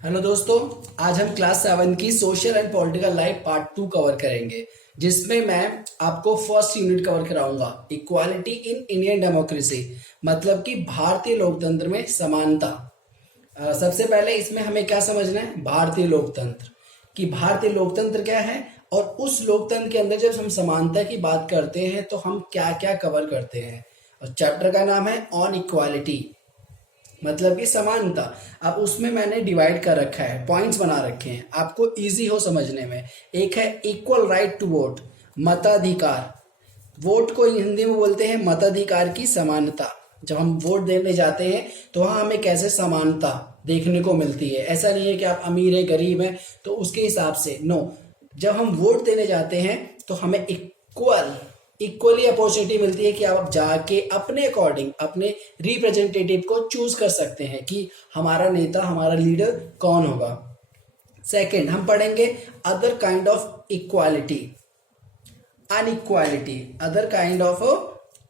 Hello दोस्तों, आज हम क्लास 7 की social and political life part 2 cover करेंगे, जिसमें मैं आपको फर्स्ट यूनिट कवर कराऊंगा इक्वालिटी इन इंडियन डेमोक्रेसी, मतलब कि भारतीय लोकतंत्र में समानता। सबसे पहले इसमें हमें क्या समझना है, भारतीय लोकतंत्र कि भारतीय लोकतंत्र क्या है और उस लोकतंत्र के अंदर जब हम समानता की बात करते हैं तो हम क्या क्या कवर करते हैं। और चैप्टर का नाम है ऑन इक्वालिटी, मतलब कि समानता। अब उसमें मैंने डिवाइड कर रखा है, पॉइंट्स बना रखे हैं आपको इजी हो समझने में। एक है इक्वल राइट टू वोट, मताधिकार। वोट को हिंदी में बोलते हैं मताधिकार की समानता। जब हम वोट देने जाते हैं तो वहाँ हमें कैसे समानता देखने को मिलती है। ऐसा नहीं है कि आप अमीर है गरीब है तो उसके हिसाब से, नो। जब हम वोट देने जाते हैं तो हमें इक्वली अपॉर्चुनिटी मिलती है कि आप जाके अपने अकॉर्डिंग अपने रिप्रेजेंटेटिव को चूज कर सकते हैं कि हमारा नेता हमारा लीडर कौन होगा। सेकंड हम पढ़ेंगे other kind of equality, inequality, other kind of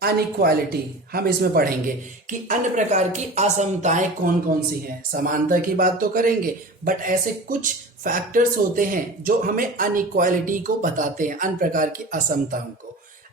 inequality. हम इसमें पढ़ेंगे कि अन्य प्रकार की असमताएं कौन कौन सी हैं। समानता की बात तो करेंगे बट ऐसे कुछ फैक्टर्स होते हैं जो हमें अनइक्वालिटी को बताते हैं, अन्य प्रकार की असमताओं को।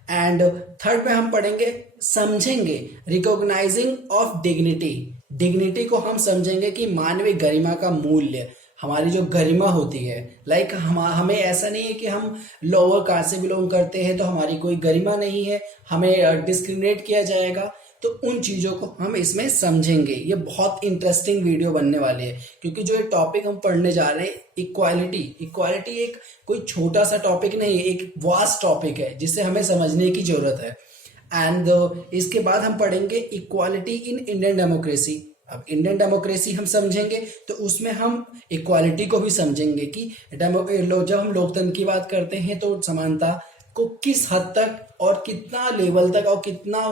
एंड थर्ड में हम पढ़ेंगे, समझेंगे रिकॉग्नाइजिंग ऑफ डिग्निटी। डिग्निटी को हम समझेंगे कि मानवीय गरिमा का मूल्य, हमारी जो गरिमा होती है। लाइक हमें ऐसा नहीं है कि हम लोअर कास्ट से बिलोंग करते हैं तो हमारी कोई गरिमा नहीं है, हमें डिस्क्रिमिनेट किया जाएगा। तो उन चीजों को हम इसमें समझेंगे। ये बहुत इंटरेस्टिंग वीडियो बनने वाली है क्योंकि जो ये टॉपिक हम पढ़ने जा रहे हैं इक्वालिटी एक कोई छोटा सा टॉपिक नहीं है, एक वास्ट टॉपिक है जिसे हमें समझने की जरूरत है। एंड इसके बाद हम पढ़ेंगे इक्वालिटी इन इंडियन डेमोक्रेसी। अब इंडियन डेमोक्रेसी हम समझेंगे तो उसमें हम इक्वालिटी को भी समझेंगे कि जब हम लोकतंत्र की बात करते हैं तो समानता को किस हद तक और कितना लेवल तक और कितना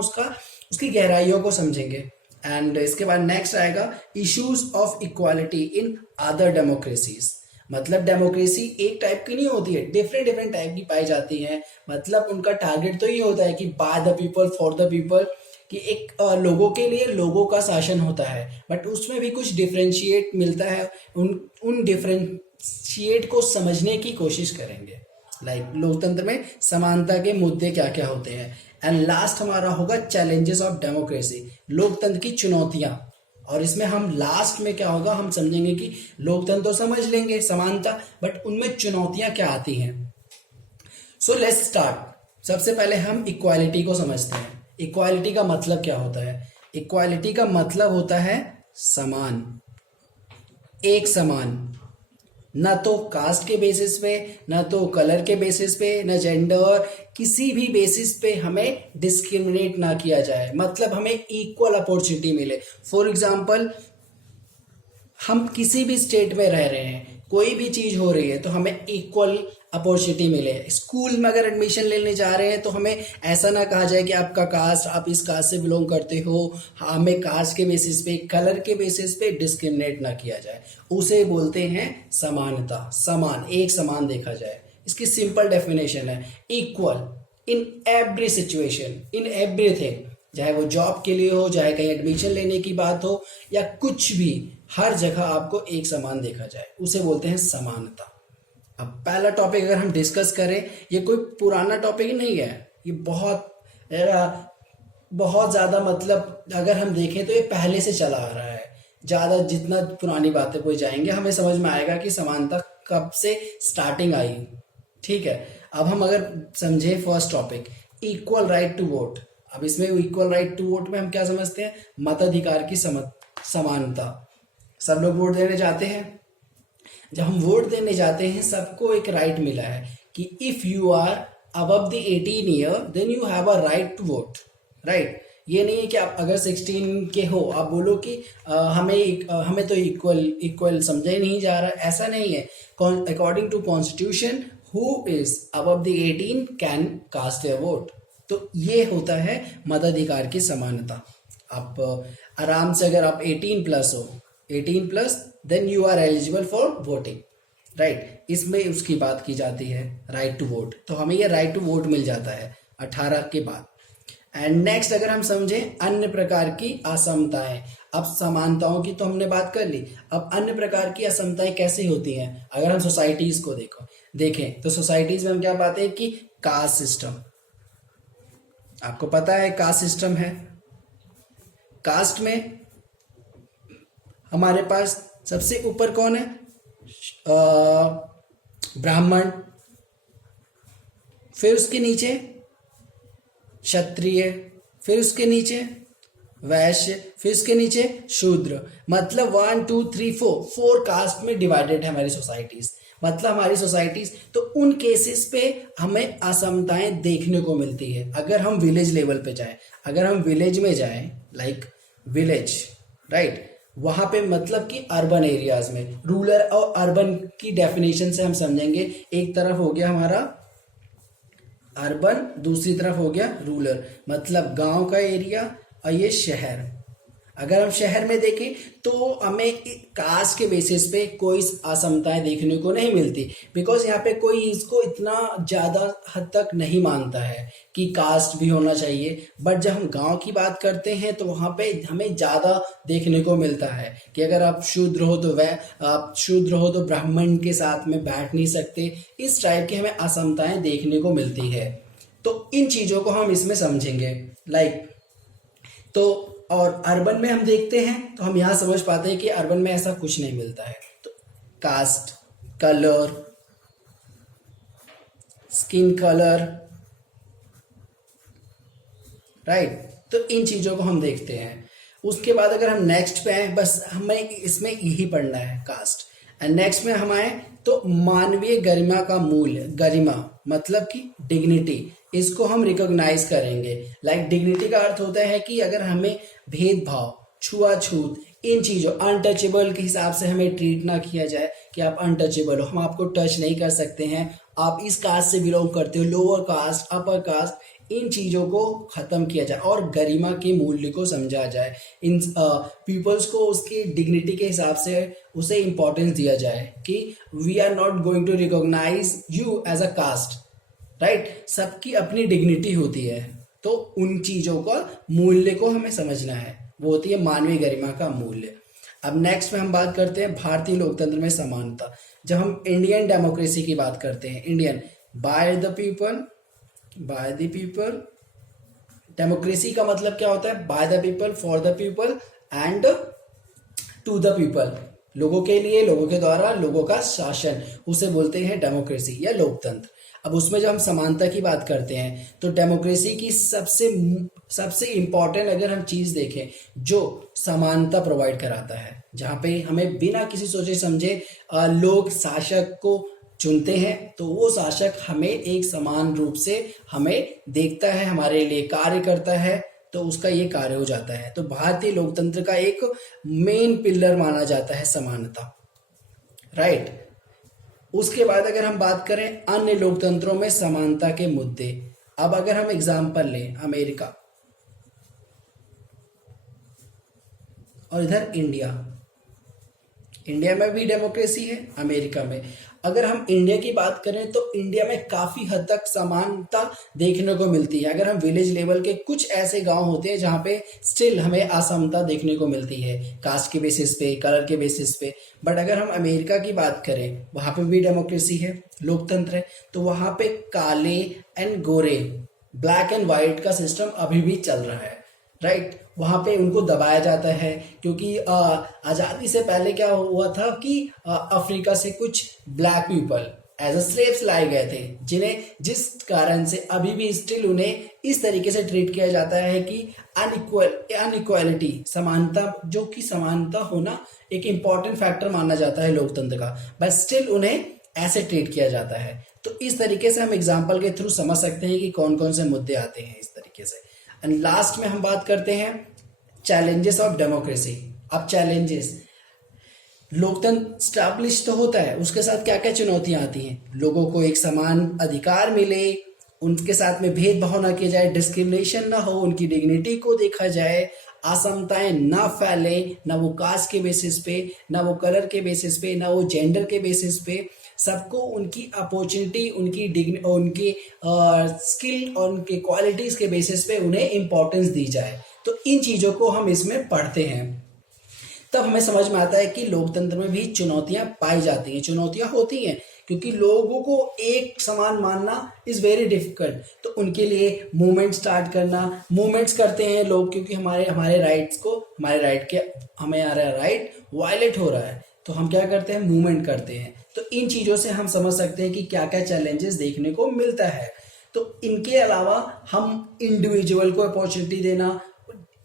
उसकी गहराइयों को समझेंगे। एंड इसके बाद नेक्स्ट आएगा issues of equality in other democracies. मतलब डेमोक्रेसी एक टाइप की नहीं होती है, डिफरेंट डिफरेंट टाइप की पाई जाती है। मतलब उनका टारगेट तो ये होता है कि bye the people for the people, कि एक लोगों के लिए लोगों का शासन होता है। बट उसमें भी कुछ डिफरेंशिएट मिलता है, उन डिफरेंशिएट को समझने की कोशिश करेंगे। लाइक लोकतंत्र में समानता के मुद्दे क्या क्या होते हैं। एंड लास्ट हमारा होगा चैलेंजेस ऑफ डेमोक्रेसी, लोकतंत्र की चुनौतियां। और इसमें हम लास्ट में क्या होगा, हम समझेंगे कि लोकतंत्र तो समझ लेंगे समानता, बट उनमें चुनौतियां क्या आती हैं। So let's start. सबसे पहले हम इक्वालिटी को समझते हैं। इक्वालिटी का मतलब क्या होता है? इक्वालिटी का मतलब होता है समान, एक समान, न तो कास्ट के बेसिस पे, न तो कलर के बेसिस पे, न जेंडर, किसी भी बेसिस पे हमें डिस्क्रिमिनेट ना किया जाए। मतलब हमें इक्वल अपॉर्चुनिटी मिले। फॉर एग्जांपल, हम किसी भी स्टेट में रह रहे हैं, कोई भी चीज हो रही है तो हमें इक्वल अपॉर्चुनिटी मिले। स्कूल में अगर एडमिशन लेने जा रहे हैं तो हमें ऐसा ना कहा जाए कि आपका कास्ट, आप इस कास्ट से बिलोंग करते हो, हमें कास्ट के बेसिस पे, कलर के बेसिस पे डिस्क्रिमिनेट ना किया जाए। उसे बोलते हैं समानता, समान, एक समान देखा जाए। इसकी सिंपल डेफिनेशन है equal in every situation, in everything. चाहे वो जॉब के लिए हो, चाहे कहीं एडमिशन लेने की बात हो, या कुछ भी, हर जगह आपको एक समान देखा जाए, उसे बोलते हैं समानता। अब पहला टॉपिक अगर हम डिस्कस करें, ये कोई पुराना टॉपिक नहीं है, ये बहुत ज्यादा, मतलब अगर हम देखें तो ये पहले से चला आ रहा है। ज्यादा जितना पुरानी बातें कोई जाएंगे हमें समझ में आएगा कि समानता कब से स्टार्टिंग आई। ठीक है, अब हम अगर समझे first topic equal right to vote. अब इसमें इक्वल राइट टू वोट में हम क्या समझते हैं? मताधिकार की समानता। सब लोग वोट देने जाते हैं। जब हम वोट देने जाते हैं सबको एक राइट मिला है कि if you are above the 18 year then you have a right to vote. Right, ये नहीं है कि आप अगर 16 के हो आप बोलो कि हमें तो इक्वल समझा ही नहीं जा रहा। ऐसा नहीं है। According to constitution, who is above the 18 can cast a vote. तो ये होता है मताधिकार की समानता। आप आराम से, अगर आप 18 प्लस हो, 18 plus, then you are eligible for voting. Right, इसमें उसकी बात की जाती है राइट टू वोट। तो हमें ये राइट टू वोट मिल जाता है 18 के बाद। एंड नेक्स्ट अगर हम समझें अन्य प्रकार की असमताएं। अब समानताओं की तो हमने बात कर ली, अब अन्य प्रकार की असमताएं कैसे होती हैं। अगर हम सोसाइटीज को देखें तो सोसाइटीज में हम क्या पाते हैं कि कास्ट सिस्टम, आपको पता है कास्ट सिस्टम है। कास्ट में हमारे पास सबसे ऊपर कौन है, ब्राह्मण, फिर उसके नीचे क्षत्रिय, फिर उसके नीचे वैश्य, फिर उसके नीचे शूद्र। मतलब 1 2 3 4 कास्ट में डिवाइडेड है हमारी सोसाइटीज। मतलब हमारी सोसाइटीज, तो उन केसेस पे हमें असमताएं देखने को मिलती है। अगर हम विलेज लेवल पे जाएं, अगर हम विलेज में जाएं, लाइक विलेज, राइट, वहां पे मतलब कि अर्बन एरियाज में, रूरल और अर्बन की डेफिनेशन से हम समझेंगे। एक तरफ हो गया हमारा अर्बन, दूसरी तरफ हो गया रूरल, मतलब गांव का एरिया और ये शहर। अगर हम शहर में देखें तो हमें कास्ट के बेसिस पे कोई असमताएं देखने को नहीं मिलती, बिकॉज यहाँ पे कोई इसको इतना ज्यादा हद तक नहीं मानता है कि कास्ट भी होना चाहिए। बट जब हम गांव की बात करते हैं तो वहां पे हमें ज्यादा देखने को मिलता है कि अगर आप शूद्र हो तो ब्राह्मण के साथ में बैठ नहीं सकते। इस टाइप की हमें असमताएं देखने को मिलती है। तो इन चीजों को हम इसमें समझेंगे, लाइक तो। और अर्बन में हम देखते हैं तो हम यहां समझ पाते हैं कि अर्बन में ऐसा कुछ नहीं मिलता है। तो caste, colour, skin colour, right, तो इन चीजों को हम देखते हैं। उसके बाद अगर हम नेक्स्ट पे आए, बस हमें इसमें यही पढ़ना है, कास्ट। एंड नेक्स्ट में हम आए तो मानवीय गरिमा का मूल्य, गरिमा मतलब कि डिग्निटी, इसको हम रिकॉग्नाइज करेंगे। लाइक डिग्निटी का अर्थ होता है कि अगर हमें भेदभाव, छुआछूत, इन चीजों, अनटचेबल के हिसाब से हमें ट्रीट ना किया जाए कि आप अनटचेबल हो, हम आपको टच नहीं कर सकते हैं, आप इस कास्ट से बिलोंग करते हो, लोअर कास्ट, अपर कास्ट, इन चीजों को खत्म किया जाए और गरिमा के मूल्य को समझा जाए। इन पीपल्स को उसकी डिग्निटी के हिसाब से उसे इंपॉर्टेंस दिया जाए कि we are not going to recognise you as a caste, right. सबकी अपनी डिग्निटी होती है, तो उन चीजों का मूल्य को हमें समझना है, वो होती है मानवीय गरिमा का मूल्य। अब नेक्स्ट में हम बात करते हैं भारतीय लोकतंत्र में समानता। जब हम इंडियन डेमोक्रेसी की बात करते हैं, Indian, by the people, by the people, democracy का मतलब क्या होता है, by the people, for the people and to the people, लोगों के लिए, लोगों के द्वारा, लोगों का शासन, उसे बोलते हैं डेमोक्रेसी या लोकतंत्र। अब उसमें जब हम समानता की बात करते हैं तो डेमोक्रेसी की सबसे इंपॉर्टेंट अगर हम चीज देखें, जो समानता प्रोवाइड कराता है, जहां पे हमें बिना किसी सोचे समझे लोग शासक को चुनते हैं, तो वो शासक हमें एक समान रूप से हमें देखता है, हमारे लिए कार्य करता है, तो उसका ये कार्य हो जाता है। तो भारतीय लोकतंत्र का एक मेन पिलर माना जाता है समानता, राइट। उसके बाद अगर हम बात करें अन्य लोकतंत्रों में समानता के मुद्दे, अब अगर हम एग्जांपल लें अमेरिका और इधर इंडिया, इंडिया में भी डेमोक्रेसी है, अमेरिका में। अगर हम इंडिया की बात करें तो इंडिया में काफी हद तक समानता देखने को मिलती है। अगर हम विलेज लेवल के कुछ ऐसे गांव होते हैं जहां पे स्टिल हमें असमता देखने को मिलती है, कास्ट के बेसिस पे, कलर के बेसिस पे। बट अगर हम अमेरिका की बात करें, वहां पे भी डेमोक्रेसी है, लोकतंत्र है, तो वहां पे काले and Gore, black and white का सिस्टम अभी भी चल रहा है, राइट। वहां पे उनको दबाया जाता है, क्योंकि आजादी से पहले क्या हुआ था कि अफ्रीका से कुछ black people as a slaves लाए गए थे, जिस कारण से अभी भी स्टिल उन्हें इस तरीके से ट्रीट किया जाता है कि अनइक्वालिटी, समानता, जो कि समानता होना एक इंपॉर्टेंट फैक्टर माना जाता है लोकतंत्र का, बट स्टिल उन्हें ऐसे ट्रीट किया जाता है। तो इस तरीके से हम एग्जाम्पल के थ्रू समझ सकते हैं कि कौन कौन से मुद्दे आते हैं इस तरीके से। एंड लास्ट में हम बात करते हैं चैलेंजेस ऑफ डेमोक्रेसी। अब चैलेंजेस, लोकतंत्र स्टैब्लिश तो होता है, उसके साथ क्या क्या चुनौतियां आती हैं, लोगों को एक समान अधिकार मिले, उनके साथ में भेदभाव ना किया जाए, डिस्क्रिमिनेशन ना हो, उनकी डिग्निटी को देखा जाए, असमताएं ना फैले, ना वो कास्ट के बेसिस पे, ना वो कलर के बेसिस पे, ना वो जेंडर के बेसिस पे, सबको उनकी अपॉर्चुनिटी, उनकी स्किल और उनके क्वालिटीज के बेसिस पे उन्हें इंपॉर्टेंस दी जाए। तो इन चीजों को हम इसमें पढ़ते हैं। तब हमें समझ में आता है कि लोकतंत्र में भी चुनौतियां पाई जाती हैं, चुनौतियां होती हैं, क्योंकि लोगों को एक समान मानना इज वेरी डिफिकल्ट। तो उनके लिए मूवमेंट स्टार्ट करना, मूवमेंट्स करते हैं लोग, क्योंकि हमारे हमारे राइट्स को, हमारे राइट के, हमें हमारा राइट वायलेट हो रहा है, तो हम क्या करते हैं, मूवमेंट करते हैं। तो इन चीजों से हम समझ सकते हैं कि क्या क्या चैलेंजेस देखने को मिलता है। तो इनके अलावा हम इंडिविजुअल को अपॉर्चुनिटी देना,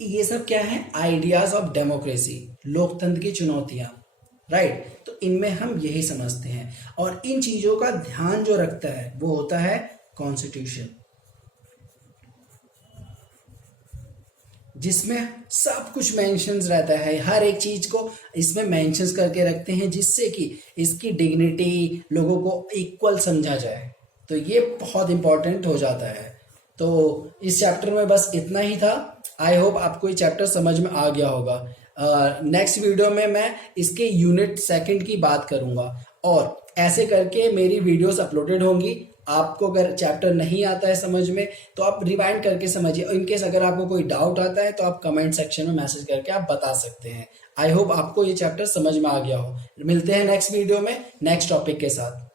ये सब क्या है, आइडियाज ऑफ डेमोक्रेसी, लोकतंत्र की चुनौतियां, राइट। तो इनमें हम यही समझते हैं, और इन चीजों का ध्यान जो रखता है वो होता है कॉन्स्टिट्यूशन, जिसमें सब कुछ मेंशंस रहता है, हर एक चीज को इसमें मेंशंस करके रखते हैं, जिससे कि इसकी डिग्निटी लोगों को इक्वल समझा जाए। तो ये बहुत इंपॉर्टेंट हो जाता है। तो इस चैप्टर में बस इतना ही था। आई होप आपको ये चैप्टर समझ में आ गया होगा। नेक्स्ट वीडियो में मैं इसके यूनिट सेकंड की बात करूंगा, और ऐसे करके मेरी वीडियोस अपलोडेड होंगी। आपको अगर चैप्टर नहीं आता है समझ में तो आप रिवाइंड करके समझिए। इनकेस अगर आपको कोई डाउट आता है तो आप कमेंट सेक्शन में मैसेज करके आप बता सकते हैं। आई होप आपको ये चैप्टर समझ में आ गया हो। मिलते हैं नेक्स्ट वीडियो में नेक्स्ट टॉपिक के साथ।